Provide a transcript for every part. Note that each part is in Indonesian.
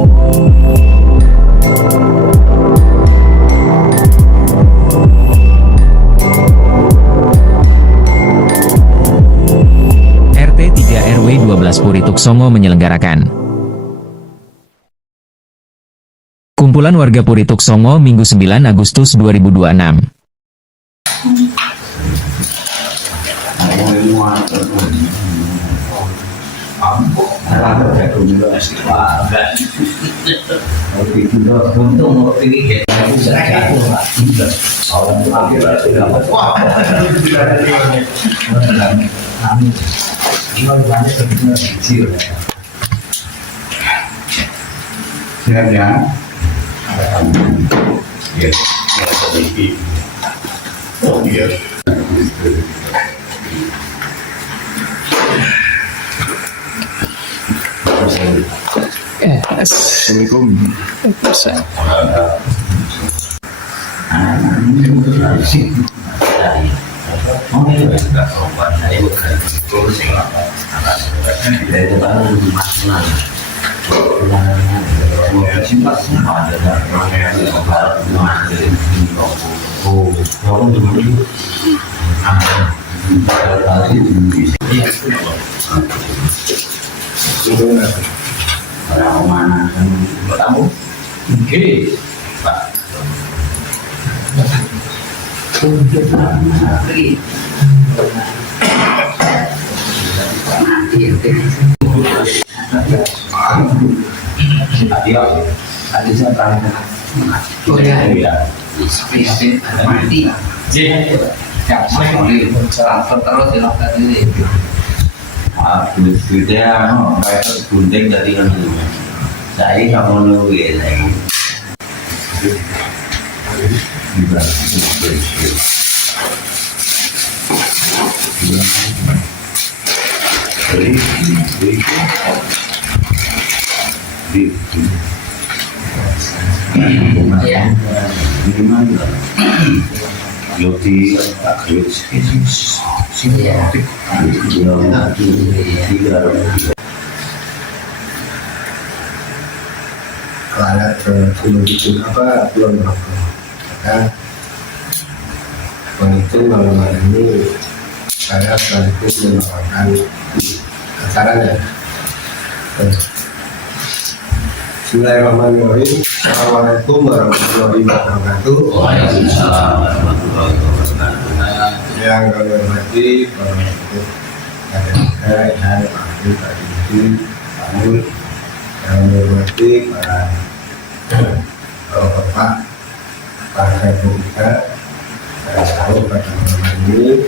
RT 3 RW 12 Purituk Songo menyelenggarakan kumpulan warga Purituk Songo Minggu 9 Agustus 2026. Siap ya. Assalamualaikum. Orang mana kan kamu? Oke, Pak. Tadi saya tanya. Oh ya. Sampai ada mati. Jadi, ya saya boleh transfer terus di lokal ini. Sudah, kayak gunting dari kan saya sama lu ya lagi. Alat penunjukan apa belum maka menghitung malam ini saya sekaligus menawarkan acaranya. Bismillahirrahmanirrahim. Assalamualaikum warahmatullahi wabarakatuh. Waalaikumsalam warahmatullahi wabarakatuh. Yang kami hormati para yang ahli tadi Pak yang hormati para bapak partai politik. Saya tahu pada malam ini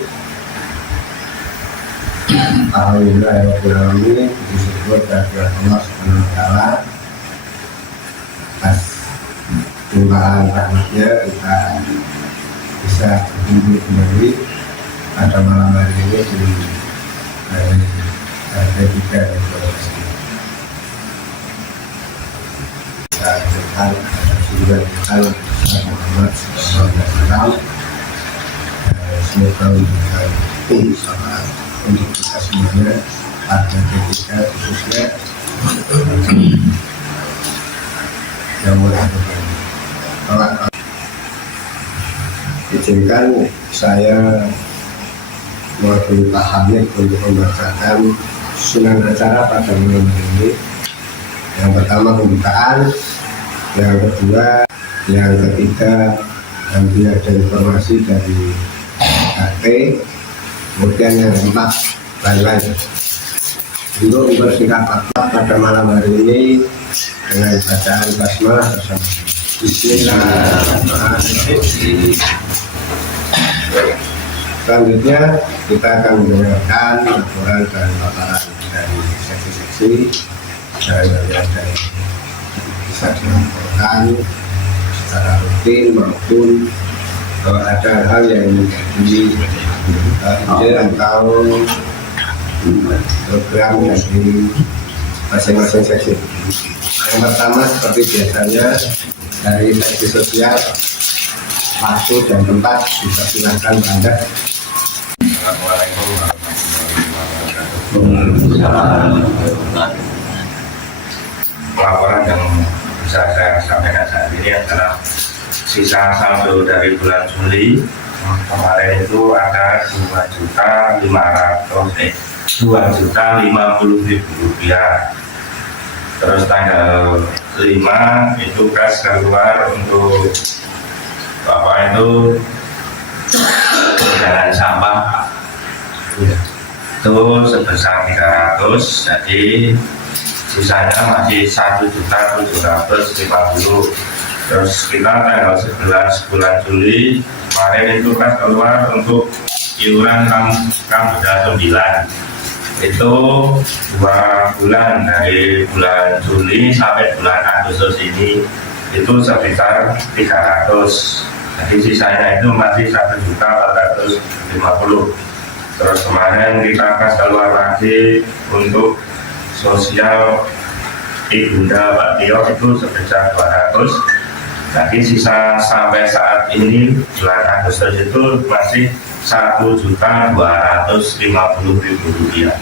alhamdulillah ini disebut dari Allah Subhanahu wa taala atas limpahan rahmatnya kita bisa berkumpul kembali pada malam hari ini di Partai Tiga Demokrasi. Kita berikan juga Muhammad SAW. Semoga memberikan usaha untuk kita semuanya, Partai Tiga khususnya yang mulai berjalan. Izinkan saya mewakili Pak Hamid untuk membacakan susunan acara pada malam ini. Yang pertama pembukaan, yang kedua, yang ketiga nanti ada informasi dari KT, kemudian yang keempat lain-lain. Untuk mempersingkat pada malam hari ini dengan bacaan basmalah bersama. Bismillahirrahmanirrahim. Selanjutnya kita akan mendengarkan laporan dan paparan dari seksi-seksi yang bisa dilaporkan secara rutin maupun kalau ada hal yang menjadi ide atau program dari masing-masing seksi. Yang pertama seperti biasanya dari seksi sosial, waktu dan tempat dipersilakan Anda. Assalamualaikum warahmatullahi wabarakatuh. laporan yang bisa saya sampaikan saat ini adalah sisa saldo dari bulan Juli kemarin itu ada 2.550.000 rupiah. Terus tanggal 5 itu kas keluar untuk Bapak itu jalan sampah itu sebesar 300, jadi sisanya masih 1.750.000. Terus kita tanggal 11 bulan Juli kemarin itu kan keluar untuk iuran Kamboja 9 itu 2 bulan dari bulan Juli sampai bulan Agustus ini itu sekitar 300, jadi sisanya itu masih 1.450.000. Terus kemarin kita kas keluar lagi untuk sosial Ibunda Pak Tio itu sebesar 200, jadi sisa sampai saat ini bulan Agustus itu masih 1.250.000 rupiah.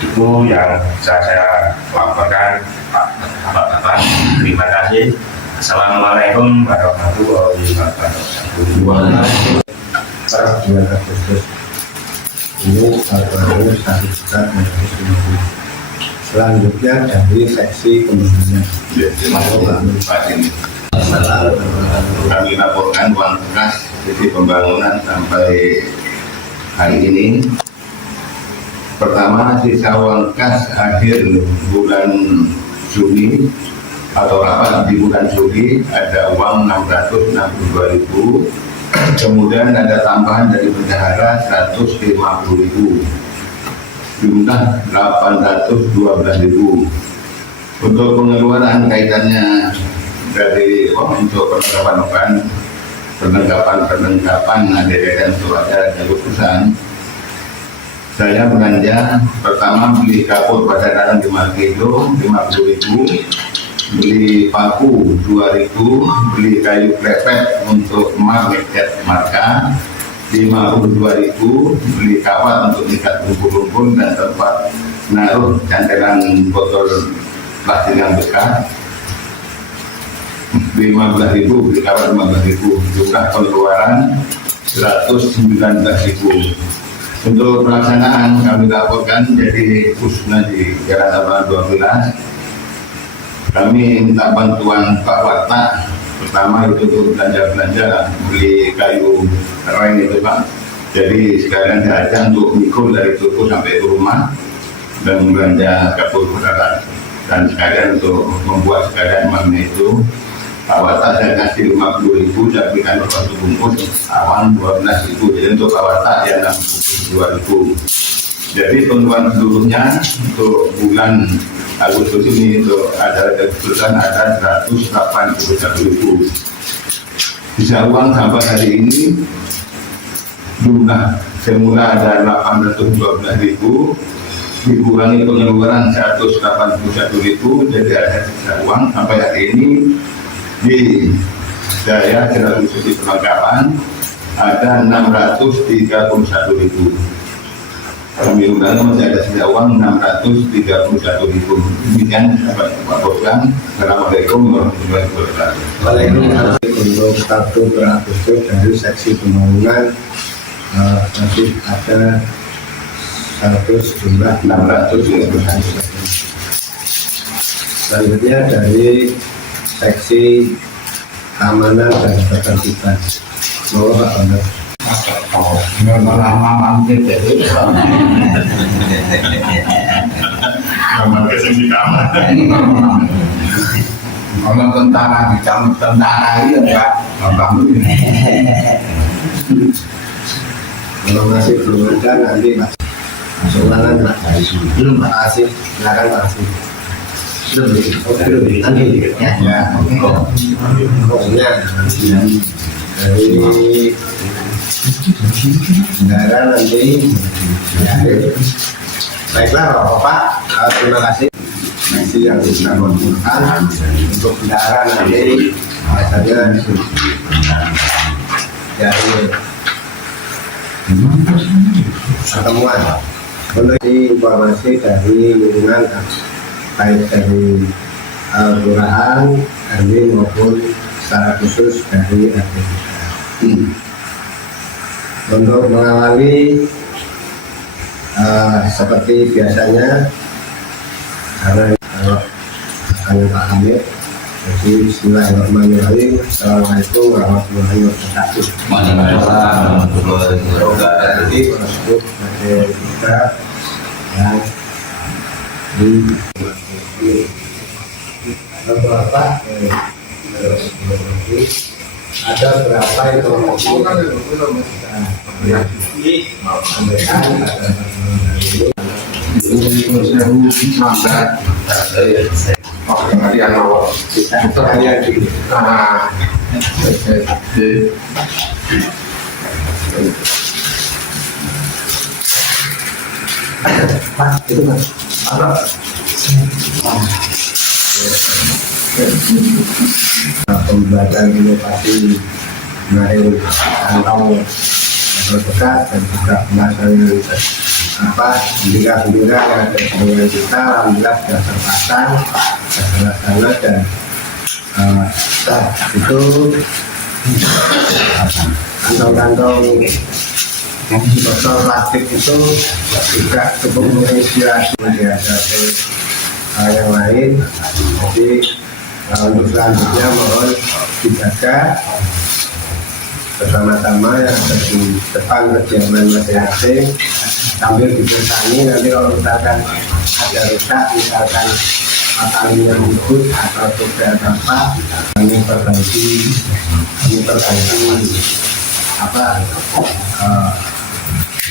Itu yang bisa saya laporkan Bapak-Bapak. Terima kasih. Assalamualaikum warahmatullahi wabarakatuh. Per 2 Agustus ini saldonya 1.250.000. Selanjutnya dari seksi pembangunan. Kami laporkan uang kas seksi pembangunan sampai hari ini. Pertama, sisa uang kas akhir bulan Juli atau rapat di bulan Juli ada uang 662.000. Kemudian ada tambahan dari bendahara 150.000, jumlah 812.000. Untuk pengeluaran kaitannya dari untuk perlengkapan ada kaitan untuk acara keputusan. Saya belanja pertama beli kapur pada dalam 5 kilo 50.000, beli paku 2.000, beli kayu krepet untuk magnet marka 52.000, beli kawat untuk ikat rumpun-rumpun dan tempat naruh cantelan botol plastik yang bekas 15.000, beli kawat 15.000. Jumlah pengeluaran 119.000. Untuk pelaksanaan kami laporkan, jadi khususnya di Jalan Abang 12 kami minta bantuan Pak Warta. Pertama itu untuk belanja beli kayu reng itu Pak, jadi sekalian diajak untuk mikul dari toko sampai ke rumah dan belanja kapur udara, dan sekalian untuk membuat sekalian magnet itu Pak Warta saya kasih 50.000, saya berikan satu bungkus awan 12.000, jadi untuk Pak Warta ya 62.000. Jadi pengeluaran seluruhnya untuk bulan Agustus ini untuk ada keputusan ada 181.000. Sisa uang sampai hari ini jumlah semula ada 812.000, dikurangi pengeluaran 181.000, jadi ada sisa uang sampai hari ini di saya dalam sisi perlengkapan ada 631.000. Kami undang masih ada sisa uang 631.000. Demikian sahabat Pak Boskan. Assalamualaikum warahmatullahi wabarakatuh. Waalaikumsalam. Untuk kartu per Agustus dari seksi pembangunan masih ada saldo jumlah 600. Selanjutnya dari seksi keamanan dan ketertiban. Mohon Pak Bambang. lama mampir dari Kamar kesensi kamar. ngomong tentara di tentara itu ya Bambang. Kalau masih belum ada nanti Mas. Ulangan Pak. Belum Pak Asif. Silakan Pak Asif. Belum nanti ya. Pokoknya dari kendaraan nanti. Baiklah Bapak, terima kasih. Masih yang kita lakukan untuk kendaraan nanti saja dari pertemuan. Untuk informasi dari lingkungan baik dari kelurahan, RW maupun secara khusus dari RT. Untuk mengawali seperti biasanya, karena akan Pak Hamid, jadi bismillahirrahmanirrahim. Assalamualaikum warahmatullahi wabarakatuh. Waalaikumsalam warahmatullahi wabarakatuh. Jadi tersebut sebagai kita yang di beberapa ada berapa informasi yang sampaikan itu Mas. Pembuatan inovasi menarik kantong dekat dan juga pemasangan bendera-bendera yang ada di lingkungan kita, alhamdulillah sudah terpasang sana dan itu kantong-kantong botol plastik itu juga cukup menginspirasi yang lain. Jadi untuk selanjutnya mohon dijaga bersama-sama yang ada di depan kediaman masing-masing sambil dibersani. Nanti kalau misalkan ada rusak, misalkan talinya putus atau tidak apa, kami perbaiki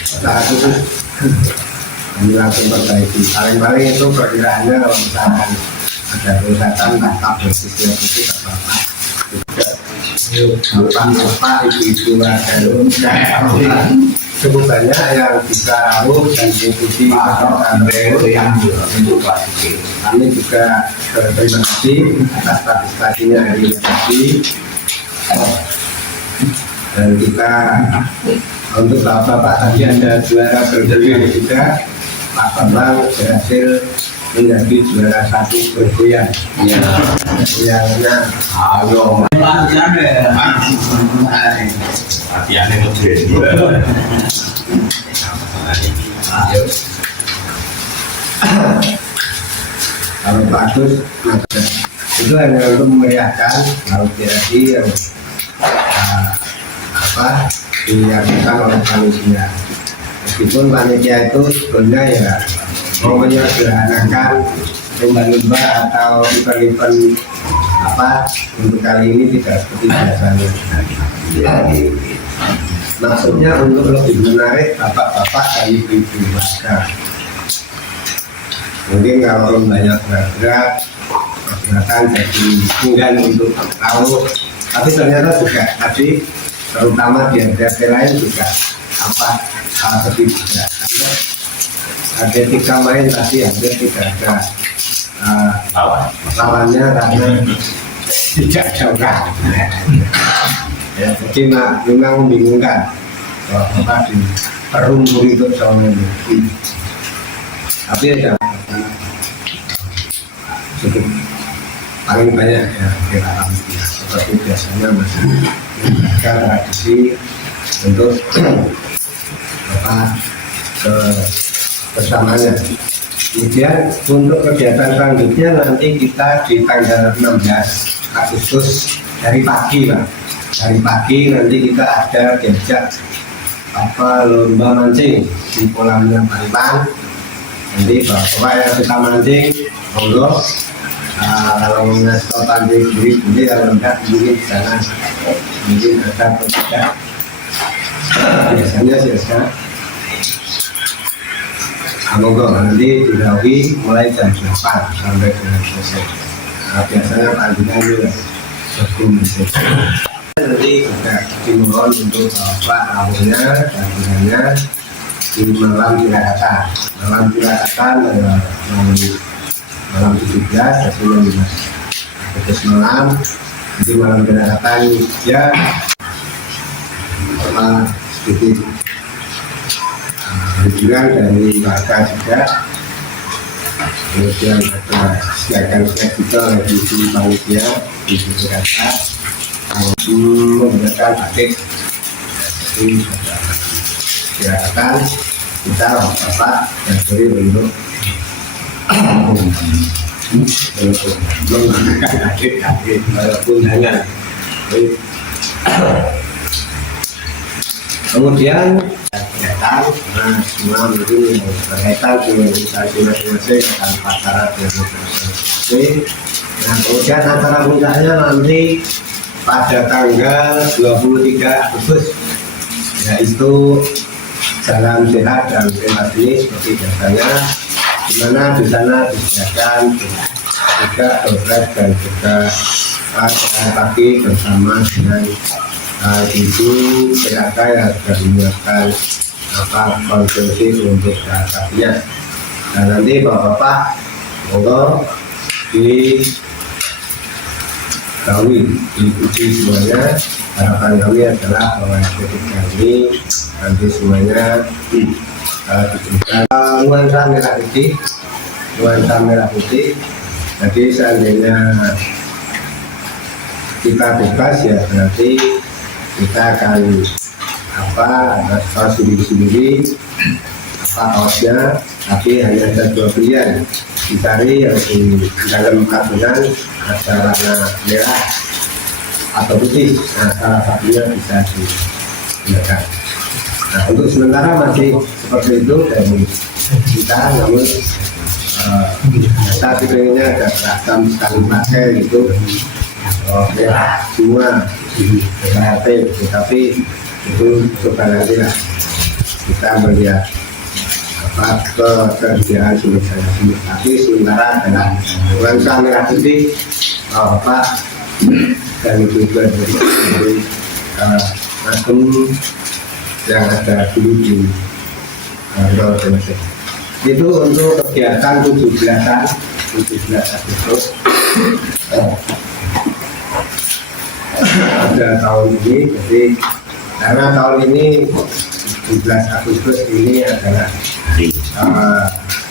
secara khusus kami langsung perbaiki. Paling-paling itu perkiraannya kalau misalkan ada kerusakan tak bersisir itu apa-apa. Bapak ibu-ibu cukup banyak yang bisa tahu dan mengikuti yang kami juga berterima kasih atas partisipasinya hari ini dan kita untuk bapak tadi ada juara bergoyang juga. Pak Bambang berhasil menjadi juara 1 bergoyang. Goyangnya ayo kalau bagus itu hanya untuk memeriahkan laut jadi yang dilakukan oleh panitia. Meskipun panitia itu sebenarnya ya mau menyederhanakan lomba-lomba atau event-event untuk kali ini tidak seperti biasanya. Maksudnya untuk lebih menarik bapak-bapak dan ibu-ibu warga. Mungkin kalau lombanya berat-berat, pergerakan jadi enggan untuk tahu. Tapi ternyata juga tadi terutama di RT lain juga seperti juga. Ada 3 main tadi hampir tidak ada lawannya karena tidak jauh. Ya, jadi memang membingungkan di perumpur itu soalnya. Tapi ya cukup paling banyak ya kira seperti biasanya masih menjaga tradisi untuk bersamanya. Kemudian untuk kegiatan selanjutnya nanti kita di tanggal 16 Agustus dari pagi Pak. Dari pagi nanti kita ada diajak lomba mancing di kolamnya Paripan. Nanti bapak yang kita mancing, monggo. Kalau ngasih pancing beli kalau enggak mungkin di sana mungkin ada atau tidak. Biasanya biasa. Monggo nanti didahului mulai jam 8 sampai dengan selesai. Biasanya pancingan juga sebelum selesai. Nanti juga dimohon untuk bapak awalnya dan bulannya di malam tirakatan. Malam tirakatan malam 17 jadi Agustus malam. Jadi malam tirakatan ya sedikit hiburan dari warga juga kemudian ada siakan kita di panitia di Jakarta menggunakan batik. Jadi silakan kita bapak dan beri bentuk menggunakan batik walaupun hanya. Kemudian kelihatan semua mungkin yang berkaitan dengan organisasi masing-masing akan pacaran dengan organisasi. Nah, kemudian acara puncaknya nanti pada tanggal 23 Agustus, yaitu salam sehat dan terima kasih seperti biasanya, di mana di sana disediakan juga dompet dan juga pagi bersama dengan ibu PKK yang sudah menyiapkan konsumsi untuk saatnya. Dan nanti bapak-bapak monggo diikuti semuanya. Harapan kami adalah bahwa ketika ini nanti semuanya diberikan nuansa merah putih. Jadi seandainya kita bebas ya berarti kita akan sendiri kaosnya, tapi hanya ada 2 pilihan, dicari yang di dalam kandungan ada warna merah atau putih. Nah, salah satunya bisa digunakan. Nah, untuk sementara masih seperti itu dari kita, namun kita pengennya ada seragam sekali pakai gitu, merah semua kreatif, tapi itu coba nanti lah kita melihat ketersediaan sumber daya sumber. Tapi sementara adalah nuansa merah putih Pak dan juga dari nasdem yang ada dulu di Indonesia. Itu untuk kegiatan 17 Agustus. Ada tahun ini, jadi karena tahun ini 17 Agustus ini adalah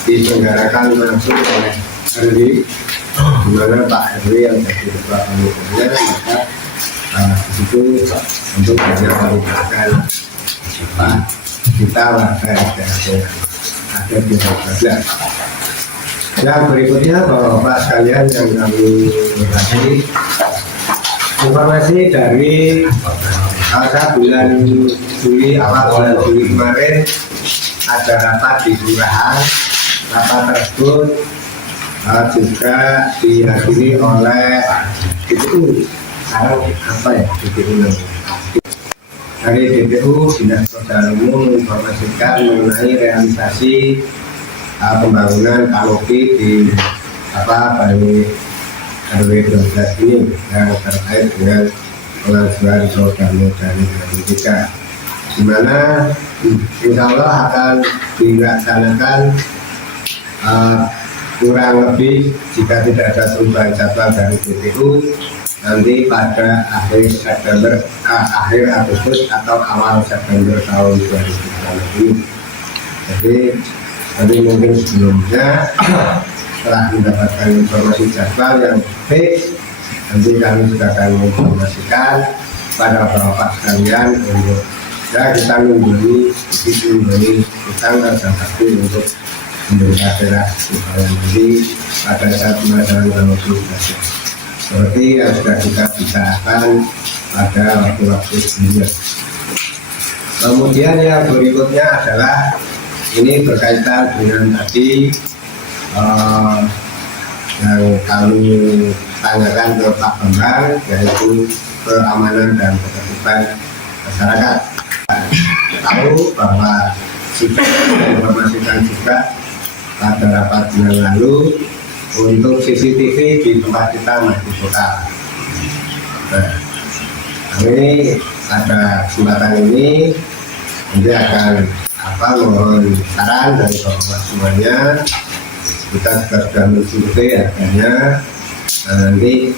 diselenggarakan langsung oleh RW, di mana Pak RW yang jadi ketua panitianya, maka di situ untuk menyelenggarakan kita warga ada di Jakarta. Yang berikutnya Bapak sekalian yang kami hormati, informasi dari bulan Juli, awal bulan Juli kemarin ada rapat di kelurahan. Rapat tersebut juga dihadiri oleh DPU. Sekarang apa ya DPU? Dari DPU Dinas Pekerjaan Umum menginformasikan mengenai realisasi pembangunan kanopi di Bali RW 12 ini yang terkait dengan pengajuan program dari 2003, di mana insya Allah akan dilaksanakan kurang lebih, jika tidak ada perubahan jadwal dari DPU, nanti pada akhir Agustus atau awal September tahun 2020. Jadi nanti mungkin sebelumnya setelah mendapatkan informasi jadwal yang fix, nanti kami sudah akan menginformasikan pada bapak sekalian untuk ya kita mengunjungi tanggal 1 untuk pemerintah daerah supaya nanti pada saat pemadaman kanopi seperti yang sudah kita bicarakan pada waktu-waktu sebelumnya. Kemudian yang berikutnya adalah ini berkaitan dengan tadi yang kami tanyakan ke Pak Bambang, yaitu keamanan dan ketertiban masyarakat. Tahu bahwa sudah diinformasikan juga pada rapat bulan lalu untuk CCTV di tempat kita masih total. Nah, kami pada kesempatan ini nanti akan mohon saran dari bapak semuanya. Kita sudah mensurvei harganya, nanti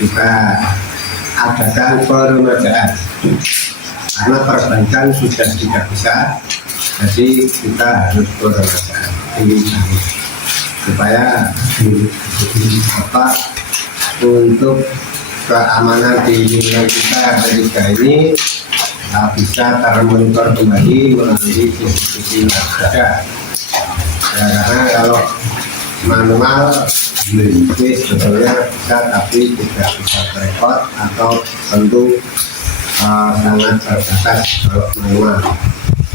kita adakan peremajaan karena perbankan sudah tidak bisa Jadi kita harus berhati-hati supaya apa untuk keamanan di lingkungan kita ketika ini bisa termonitor kembali melalui CCTV yang ada. Ya, karena kalau manual ini sebetulnya bisa tapi tidak bisa terekod atau tentu sangat terbatas kalau manual.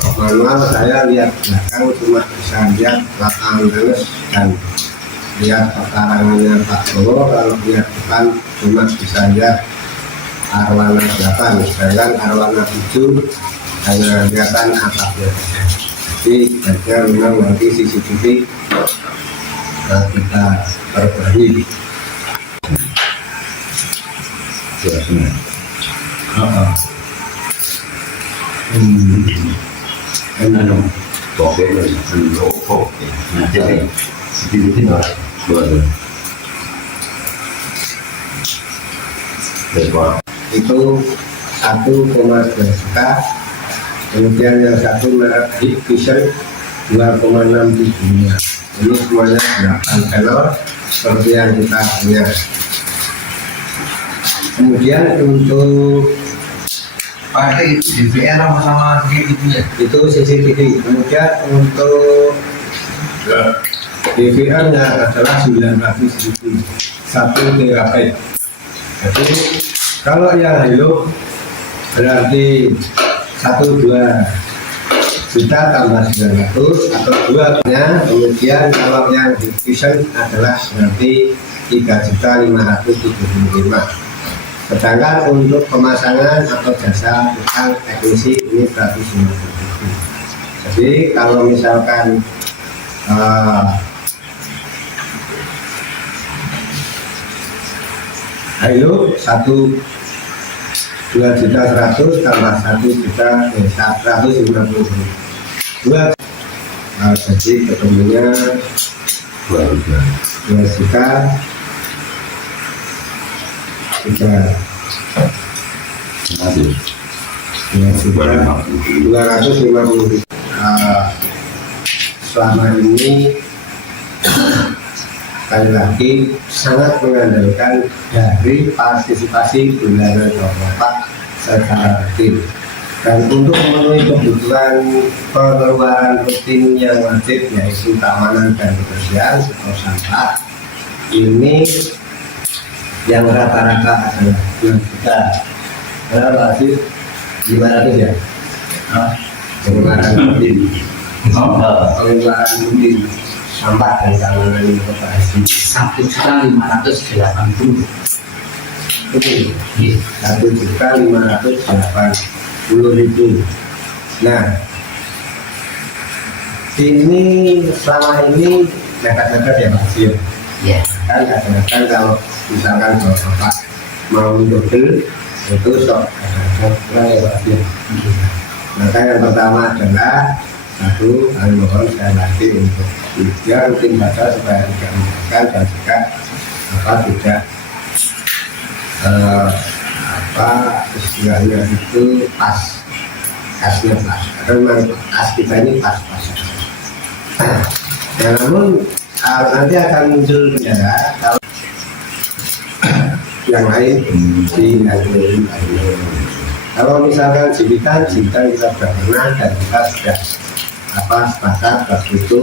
Kalau manual saya lihat belakang cuma bisa lihat lapangan tenis dan lihat pekarangannya Pak Bowo. Kalau lihat depan cuma bisa lihat arwana 8, sedangkan arwana 7 hanya kelihatan atapnya. Jadi saja memang nanti CCTV kita perbaiki. Itu 1,2 juta, kemudian yang satu merek Vision 2,6 juta. Ini semuanya 8 tenor seperti yang kita lihat. Kemudian untuk pakai DVR sama gitu ya. itu CCTV. Kemudian untuk DVR-nya adalah 900.000 1 TB. Jadi kalau yang Hilux berarti 1,2 juta tambah 900 atau 2-nya. Kemudian kalau yang Vision adalah berarti 3.575.000. Sedangkan untuk pemasangan atau jasa tukang teknisi ini 150.000. Jadi kalau misalkan Hilux 2.100.000 tambah 1.150.000. Jadi ketemunya 2.250.000. Selama ini sekali lagi sangat mengandalkan dari partisipasi bulanan Bapak secara rutin. Dan untuk memenuhi kebutuhan pengeluaran rutin yang wajib yaitu keamanan dan kebersihan atau sampah, ini yang rata-rata adalah 2 juta. Berapa sih? 500 ya? Pengeluaran rutin. Pengeluaran rutin sampah dan keamanan koperasi 1.580.000. 1.580.000. Nah, ini selama ini dekat-dekat ya Pak Sio. Ya. Kan kadang-kadang kalau misalkan kalau Bapak mau double itu sok kurang ya Pak Sio. Maka yang pertama adalah satu, kami mohon sekali lagi untuk ya rutin baca supaya tidak membedakan dan juga tidak istilahnya itu kasnya pas. Karena memang kas kita ini pas. Ya, namun nanti akan muncul kendala kalau yang lain di lain. Kalau misalkan Cibitan kita sudah pernah dan kita sudah sepakat waktu itu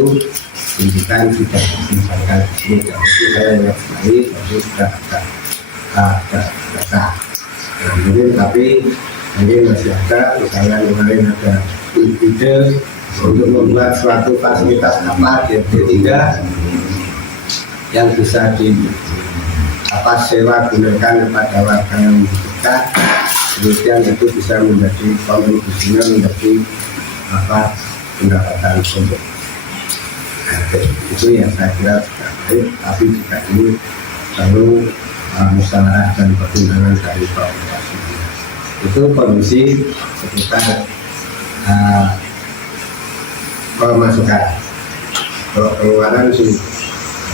Cibitan tidak misalkan di sini. Jadi saya ingat sekali waktu sudah ada. Mungkin tapi mungkin masih ada, misalnya kemarin ada ide untuk membuat suatu fasilitas di ketiga yang bisa sewa gunakan kepada warga yang membutuhkan, kemudian itu bisa menjadi kontribusinya menjadi pendapatan untuk itu yang saya kira tidak baik, tapi juga ini perlu musyawarah dan pertimbangan dari komunikasi. Itu kondisi sekitar pemasukan. Kalau pengeluaran sih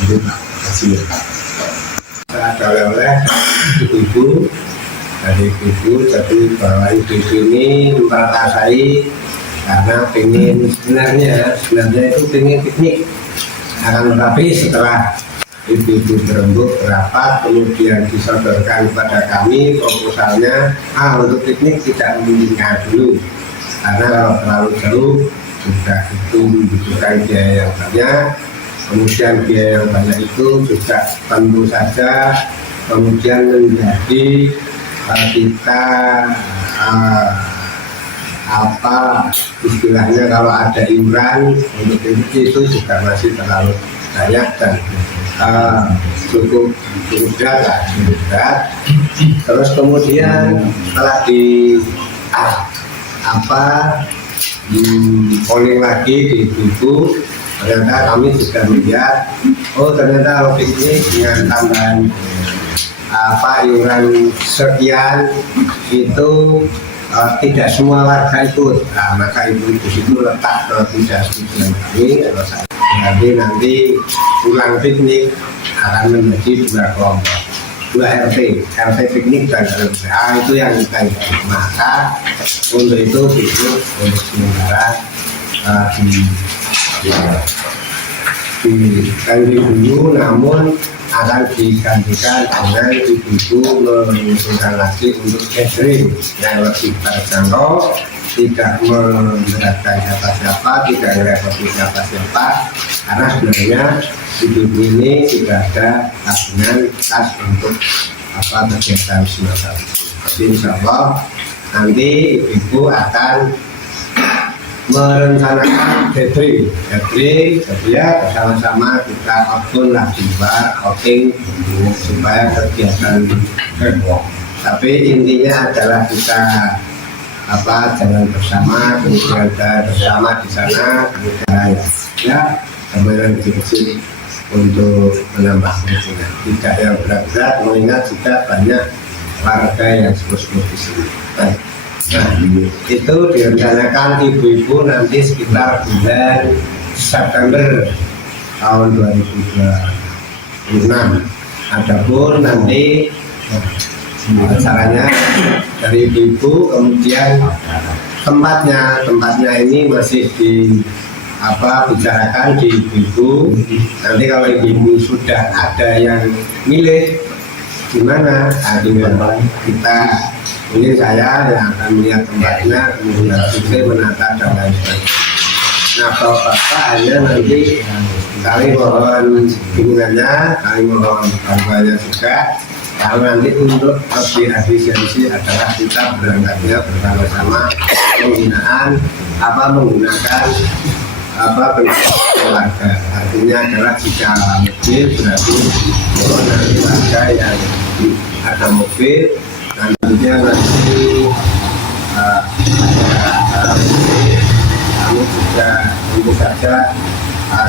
lanjut hasil. Ada oleh ibu dari ibu, jadi bahwa ibu ini memperkasai karena sebenarnya itu pengen piknik, akan tetapi setelah ibu-ibu berembuk rapat kemudian disodorkan kepada kami proposalnya, untuk piknik tidak memungkinkan dulu karena kalau terlalu jauh juga itu membutuhkan biaya yang banyak, kemudian biaya yang banyak itu juga tentu saja kemudian menjadi kita apa istilahnya kalau ada iuran untuk itu juga masih terlalu banyak dan cukup berat. Terus kemudian setelah polling lagi di ibu, ternyata kami sudah melihat ternyata kalau piknik dengan tambahan iuran sekian itu tidak semua warga ikut. Maka ibu di situ letak tidak setuju kami kalau saya nanti pulang piknik akan menjadi 2 kelompok, 2 RT piknik dan RT. Itu yang kita inginkan. Maka untuk itu piknik untuk sementara diganti dulu, namun akan digantikan dengan ibu mengusulkan lagi untuk catering yang lebih terjangkau, tidak memberatkan siapa-siapa, tidak merepoti siapa-siapa, karena sebenarnya ibu ini sudah ada tabungan kas untuk kegiatan semacam itu. Jadi insya Allah nanti ibu akan merencanakan catering ya, bersama-sama kita outing supaya kegiatan tapi intinya adalah kita jalan bersama, kemudian bersama di sana, kemudian ya gambaran kecil untuk menambah kerukunan, tidak yang berat-berat, mengingat juga banyak warga yang sepuh-sepuh di sini. Nah, itu direncanakan ibu-ibu nanti sekitar bulan September tahun 2026. Adapun nanti acaranya dari ibu, kemudian tempatnya ini masih bicarakan di ibu. Nanti kalau ibu sudah ada yang milih gimana, kita ini saya yang akan melihat tempatnya, kemudian kita menata dan lain sebagainya. Nah, kalau Bapak hanya nanti kami mohon dukungannya, kami mohon bantuannya juga. Kalau nanti untuk lebih efisiensi adalah kita berangkatnya bersama-sama menggunakan keluarga. Artinya adalah jika mobil berarti nanti warga yang ada mobil dan tentunya nanti kami juga tentu saja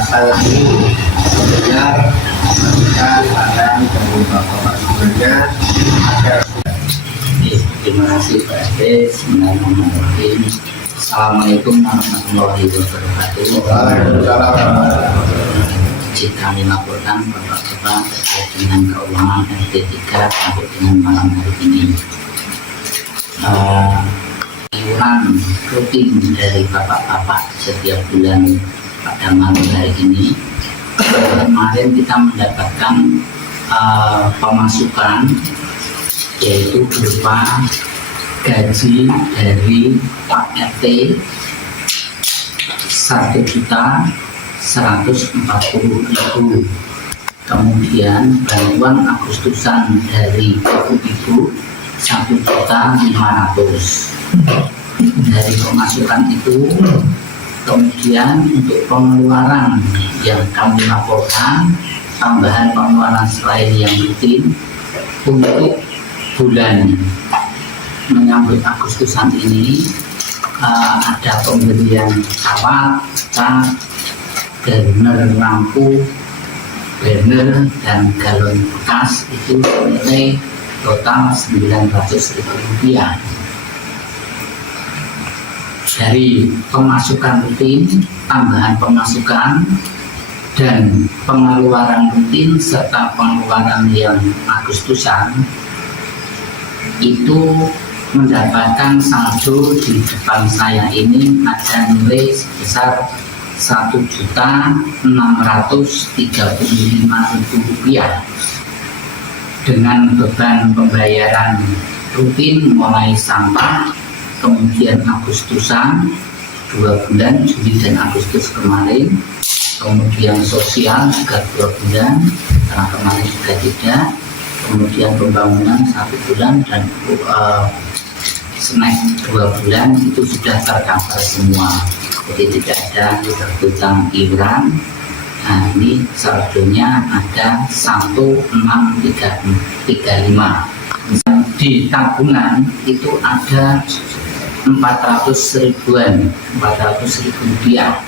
sangat ingin mendengar masukan saran dari bapak-bapak semuanya agar. Terima kasih Pak RT. Bismillahirrahmanirrahim. Assalamualaikum warahmatullahi wabarakatuh. Jika kami laporkan bapak-bapak terkait dengan keuangan RT 3 sampai dengan malam hari ini. Iuran rutin dari bapak-bapak setiap bulan pada malam hari ini. Kemarin kita mendapatkan pemasukan yaitu berupa gaji dari Pak RT 1.140.000, kemudian bantuan Agustusan dari ibu-ibu 1.500.000. Dari pemasukan itu kemudian untuk pengeluaran yang kami laporkan, tambahan pengeluaran selain yang rutin untuk bulan menyambut Agustusan ini, ada pembelian kawat, cat, burner lampu, burner dan galon bekas itu senilai total Rp900.000. Dari pemasukan rutin, tambahan pemasukan, dan pengeluaran rutin serta pengeluaran yang Agustusan itu mendapatkan saldo di depan saya ini ada nilai sebesar Rp1.635.000 dengan beban pembayaran rutin mulai sampah, kemudian Agustusan 2 bulan, Juli dan Agustus kemarin, kemudian sosial juga 2 bulan karena kemarin juga tidak, kemudian pembangunan 1 bulan dan snack 2 bulan itu sudah tercover semua, jadi tidak ada hutang iuran. Nah, ini saldonya ada 1.635. Di tabungan itu ada 400 ribuan, 400.000 rupiah.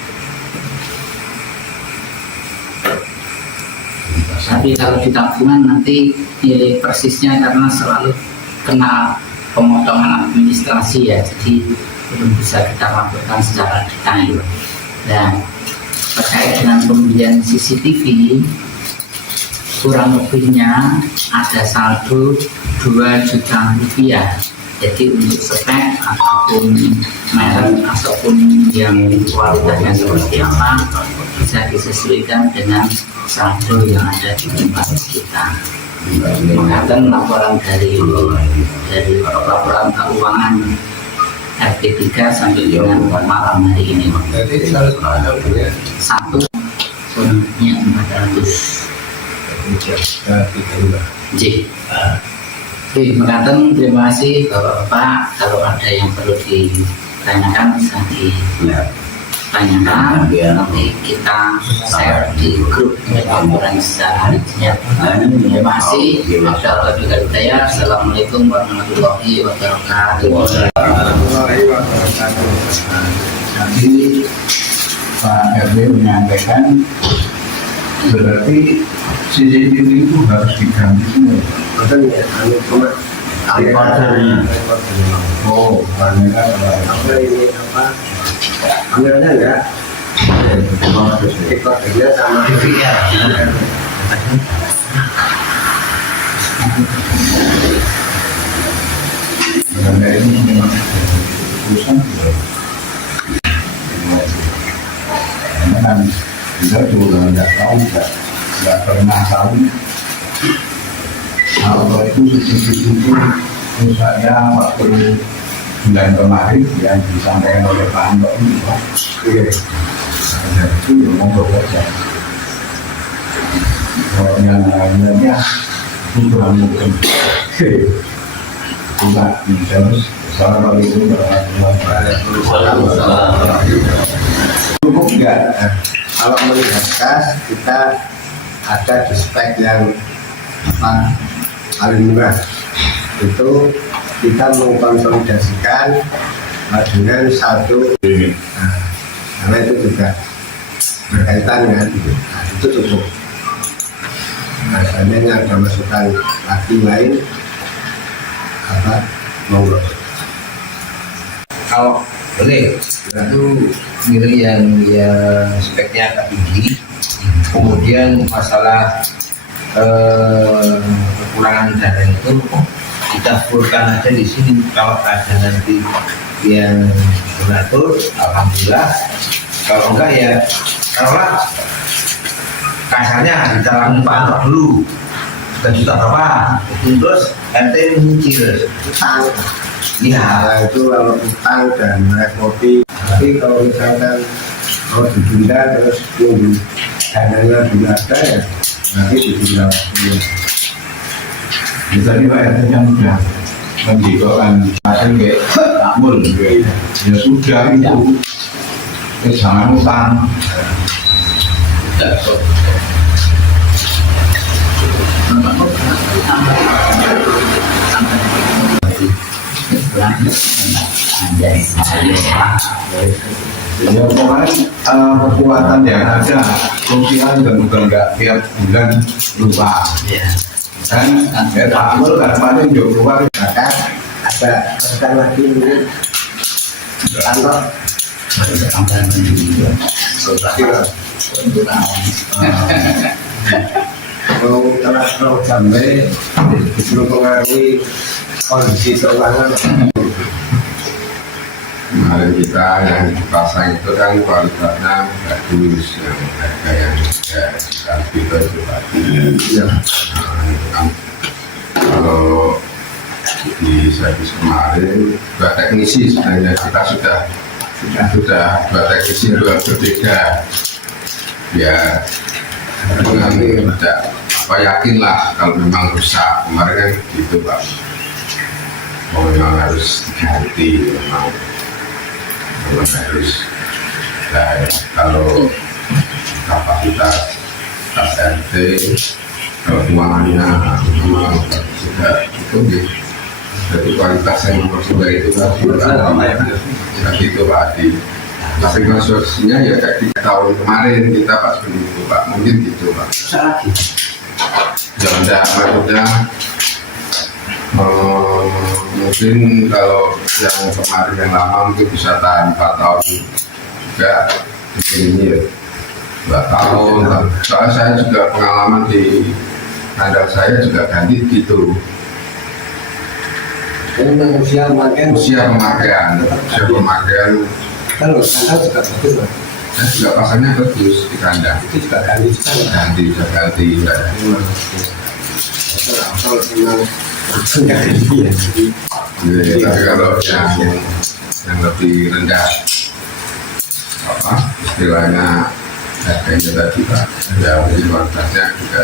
Tapi kalau di tabungan nanti nilai persisnya karena selalu kena pemotongan administrasi ya, jadi belum bisa kita lakukan secara detail. Dan terkait dengan pembelian CCTV, kurang lebihnya ada saldo 2 juta rupiah. Jadi untuk spek ataupun merek ataupun yang kualitasnya seperti apa bisa disesuaikan dengan saldo yang ada di tempat kita. Mengatur laporan dari laporan keuangan RT3 sampai dengan malam hari ini. Jadi harus ada punya Satu punya 400. J. Terima kasih Bapak. Kalau ada yang perlu ditanyakan bisa ditanyakan. Nanti kita share di grup laporan secara rincian. Terima kasih. Assalamualaikum warahmatullahi wabarakatuh. Nanti Pak RW menyampaikan berarti CCTV itu harus diganti semua. betul ya, Recordernya. Oh, kamera apa ini apa? Kameranya enggak? Recordernya sama DVR. Kamera ini memang urusan. Karena kan kita juga nggak tahu, nggak pernah tahu. Kalau itu CCTV itu saya waktu bulan kemarin yang disampaikan oleh Pak Anto ini, Pak. Itu ya monggo saja. Kalau yang lainnya itu kurang mungkin. Tidak, terus. Assalamualaikum warahmatullahi wabarakatuh. Cukup nggak? Kalau melihat kas kita ada di spek yang apa paling murah itu kita mengkonsolidasikan dengan saldo. Nah, karena itu juga berkaitan dengan itu, nah, itu cukup. Nah, seandainya ada masukan lagi lain apa monggo. Kalau boleh itu nilai yang speknya agak tinggi, kemudian masalah kekurangan dana itu kita fullkan aja di sini. Kalau ada nanti yang mengatur, alhamdulillah. Kalau enggak ya taruhlah kasarnya kita langsung pantau dulu juta berapa, terus RT menyicil Utang, ya. nah, itu kalau utang dan repoti. Tapi kalau misalkan mau ditunda terus tunggu dananya belum ada ya nanti ditunda. Misalnya Pak RT yang sudah menjikokan hasil kayak takmul, ya sudah itu, jangan utang. Ya pokoknya kekuatan yang ada, sosial dan bukan nggak tiap bulan lupa. Dan takmul kadang-kadang juga keluar. Maka ada masukan lagi mungkin kantor telah sampai belum mengaruhi kondisi keuangan. Kemarin kita yang dipasang itu kan kualitasnya bagus, yang harga yang kita itu tadi. Ya. Nah, itu kan kalau di servis kemarin dua teknisi sebenarnya kita sudah dua teknisi dua berbeda ya, dengan tidak apa yakin lah kalau memang rusak kemarin kan gitu Pak, memang harus diganti memang harus. Nah, kalau kapasitas RT kalau ruangannya sudah itu jadi kualitas yang nomor 2 itu kan itu Pak Adi. Tapi konstruksinya ya kayak 3 tahun kemarin kita pas beli itu Pak, mungkin gitu Pak. Ya enggak, maksudnya mungkin kalau yang kemarin yang lama mungkin bisa tahan 4 tahun juga, mungkin ini ya 2 tahun. Soalnya saya juga pengalaman di kandang saya juga ganti gitu. Usia pemakaian kalau kandang juga bagus Pak. Saya juga pasangnya bagus di kandang. Itu juga ganti Ya. Kalau memang nggak ganti ya. Jadi, tapi kalau yang lebih rendah apa istilahnya harganya tadi Pak, ya mungkin kualitasnya juga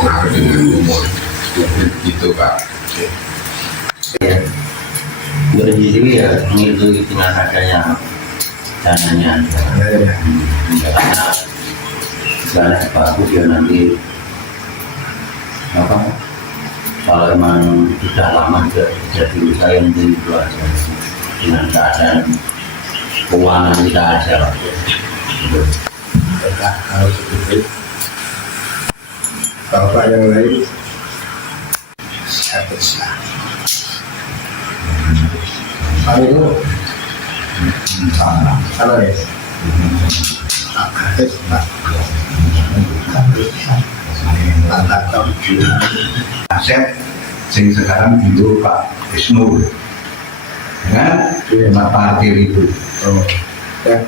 pengaruh dengan umur gitu Pak. Berdiri ya mengikuti dengan adanya dananya karena segala bagus ya nanti apa kalau emang sudah lama jadi usaha yang itu aja dengan keadaan keuangan kita aja lah. Harus begitu. Bapak yang lain saya besar. Kalau itu sana ya. Aset sing sekarang dulu Pak Wisnu kan Pak parkir itu Ya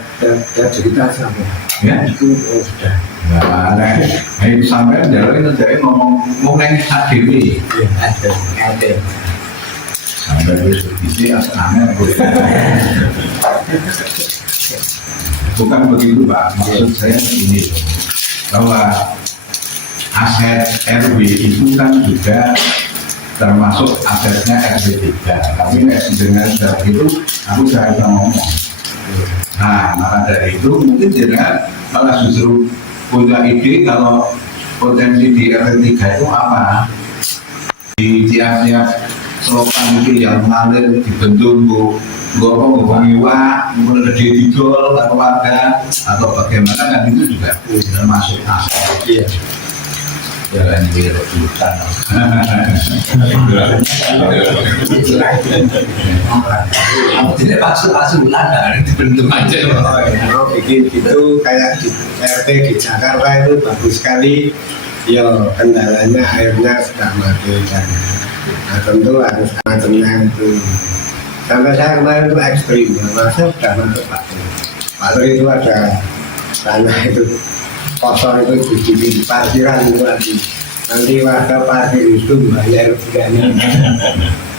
cerita sama. ya Itu sudah. nah itu sampai dari ngomong neng HDW Ada. sampai diskusi asalnya bukan begitu Pak, maksud saya ini bahwa aset RW itu kan juga termasuk asetnya RW 3 tapi dengan cara itu aku saya ngomong. Nah maka dari itu mungkin jangan malah justru punya ide kalau potensi di RW 3 itu apa di tiap-tiap selokan itu yang mengalir dibentuk gue mengiwak, mungkin ada didol atau warga atau bagaimana kan itu juga termasuk aset. Iya. Jalan di hutan. Aku tidak pasuk-pasukan dari dibentuk aja. Kalau bikin gitu kayak di RT di Jakarta itu bagus sekali. Ya kendalanya airnya sudah mati kan. Nah tentu harus macamnya itu. Sampai saya kemarin itu ekstrim, masa sudah masuk Patung itu ada tanah itu kosong itu di parkiran itu nanti warga parkir itu bayar harganya.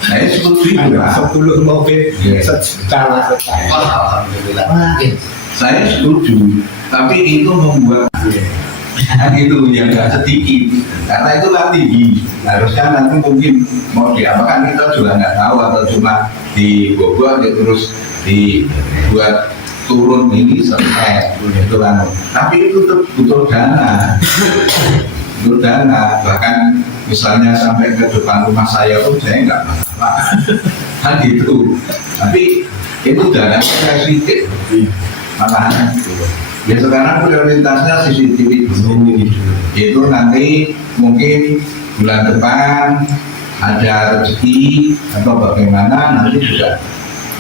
Saya setuju juga. 10 mobil sejuta lah. Alhamdulillah. Saya setuju, tapi itu membuat kan itu yang nggak sedikit karena itu kan tinggi harusnya nanti mungkin mau diapakan kita juga nggak tahu atau cuma dibobol terus dibuat turun ini selesai itu kan tapi itu butuh dana bahkan misalnya sampai ke depan rumah saya pun saya nggak masalah kan gitu tapi itu dana saya sedikit makanya ya sekarang prioritasnya CCTV dulu itu nanti mungkin bulan depan ada rezeki atau bagaimana nanti juga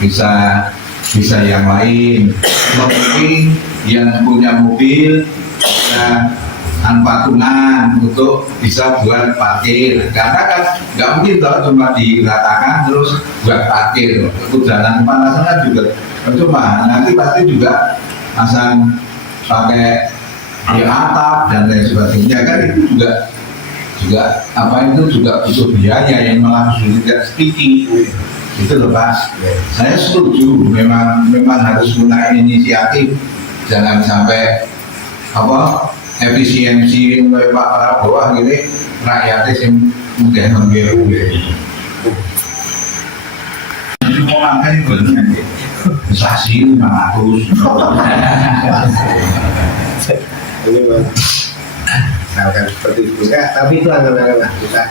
bisa yang lain mungkin yang punya mobil patungan untuk bisa buat parkir, karena kan nggak mungkin kalau cuma diratakan terus buat parkir, untuk jalan panasan kan juga cuma nanti pasti juga pasang pakai atap dan lain sebagainya, kan itu juga apa itu juga butuh biaya yang malah tidak sedikit. Itu loh Pak, saya setuju memang harus mulai inisiatif, jangan sampai apa efisiensi Pak Prabowo ini rakyatnya yang mudah menggere-gere. Mau ngapain bener bisa sih 500. Ini misalkan seperti itu enggak, tapi itu angan-angan lah kita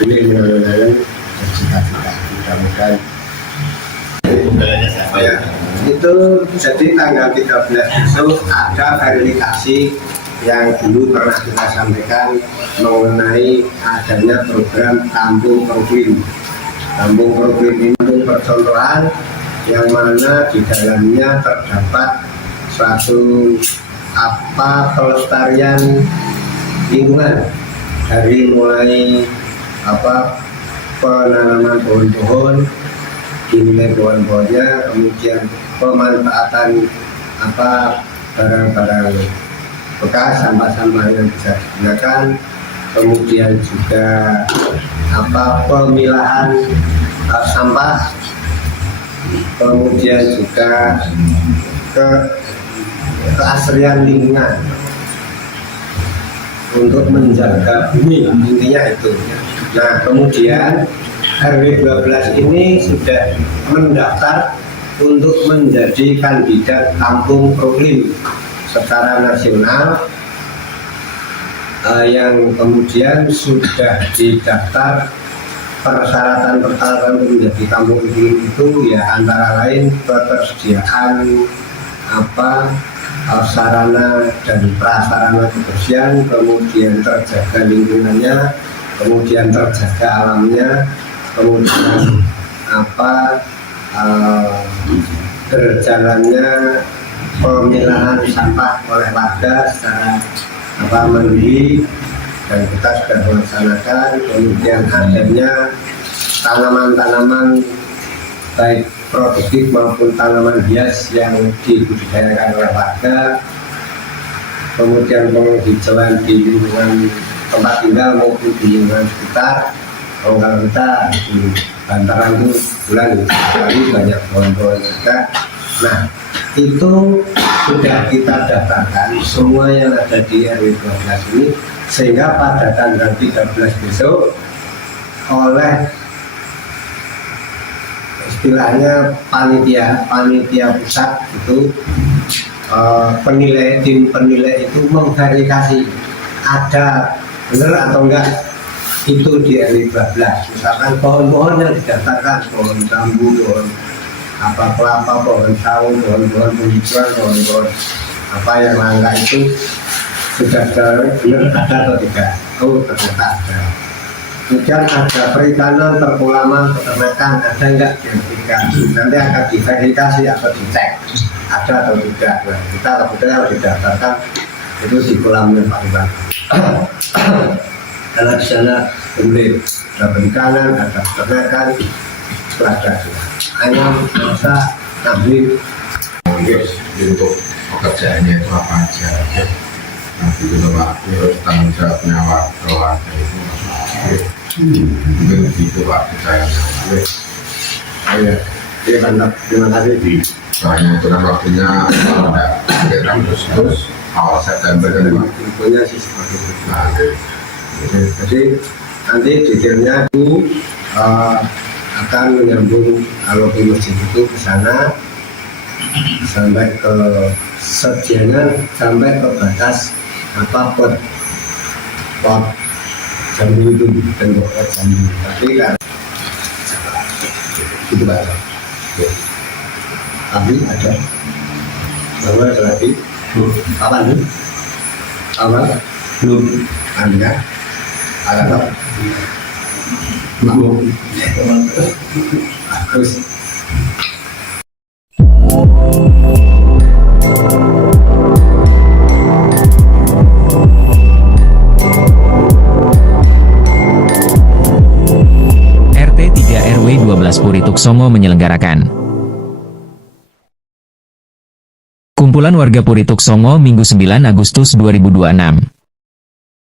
pilih menangan-angan cita-cita kita mudah. Ya, itu jadi tanggal 13 besok ada verifikasi yang dulu pernah kita sampaikan mengenai adanya program Kampung Proklim. Kampung Proklim ini untuk percontohan yang mana di dalamnya terdapat suatu pelestarian lingkungan, dari mulai penanaman pohon-pohon, dinilai pohon-pohonnya, kemudian pemanfaatan barang-barang bekas, sampah-sampah yang bisa digunakan, kemudian juga pemilahan sampah, kemudian juga keasrian lingkungan untuk menjaga bumi, intinya itu. Nah, kemudian RW 12 ini sudah mendaftar untuk menjadi kandidat Kampung Proklim secara nasional, yang kemudian sudah didaftar. Persyaratan-persyaratan untuk menjadi kampung iklim itu ya antara lain ketersediaan sarana dan prasarana kebersihan, kemudian terjaga lingkungannya, kemudian terjaga alamnya, kemudian berjalannya pemilahan sampah oleh warga secara mandiri, dan kita sudah melaksanakan. Kemudian adanya tanaman-tanaman baik produktif maupun tanaman hias yang dibudidayakan oleh warga, kemudian penghijauan di lingkungan tempat tinggal maupun di lingkungan sekitar. Kalau kita di bantaran itu bulan sekali banyak pohon-pohon juga. Nah, itu sudah kita daftarkan semua yang ada di RW 12 ini, sehingga pada tanggal 13 besok oleh istilahnya panitia pusat itu tim penilai itu memverifikasi ada benar atau enggak itu di RW 12. Misalkan pohon-pohon yang didaftarkan, pohon bambu, pohon kelapa, pohon sawo, pohon-pohon penghijauan, pohon-pohon yang langka itu sudah benar ada atau tidak? Oh, ternyata ada. Kemudian ada perikanan, perkulaman, peternakan, ada enggak diverifikasi? Nanti akan diverifikasi atau dicek ada atau tidak. Nah, kita kebetulan harus didaftarkan itu di kolamnya Pak Iwan. Karena di sana boleh ada perikanan, ada peternakan, itu ada. Hanya masa ambil untuk pekerjaannya itu apa aja ya. Nanti itu Pak, harus tanggung jawabnya warga itu mungkin begitu Pak, percaya ya, mantap, terima kasih. soalnya itu kan waktunya ada terus awal September kan Pak. Infonya sih seperti itu. Jadi nanti detailnya itu akan menyambung kalau di masjid itu ke sana sampai ke Sediangan, sampai ke batas pot jambu itu dan pot jambu. Tapi kan itu Pak. Tapi ada bahwa ada lagi apa nih? Awal belum Anda ada tak? Belum. Bagus. Purituk Songo menyelenggarakan. Kumpulan warga Purituk Songo Minggu 9 Agustus 2026.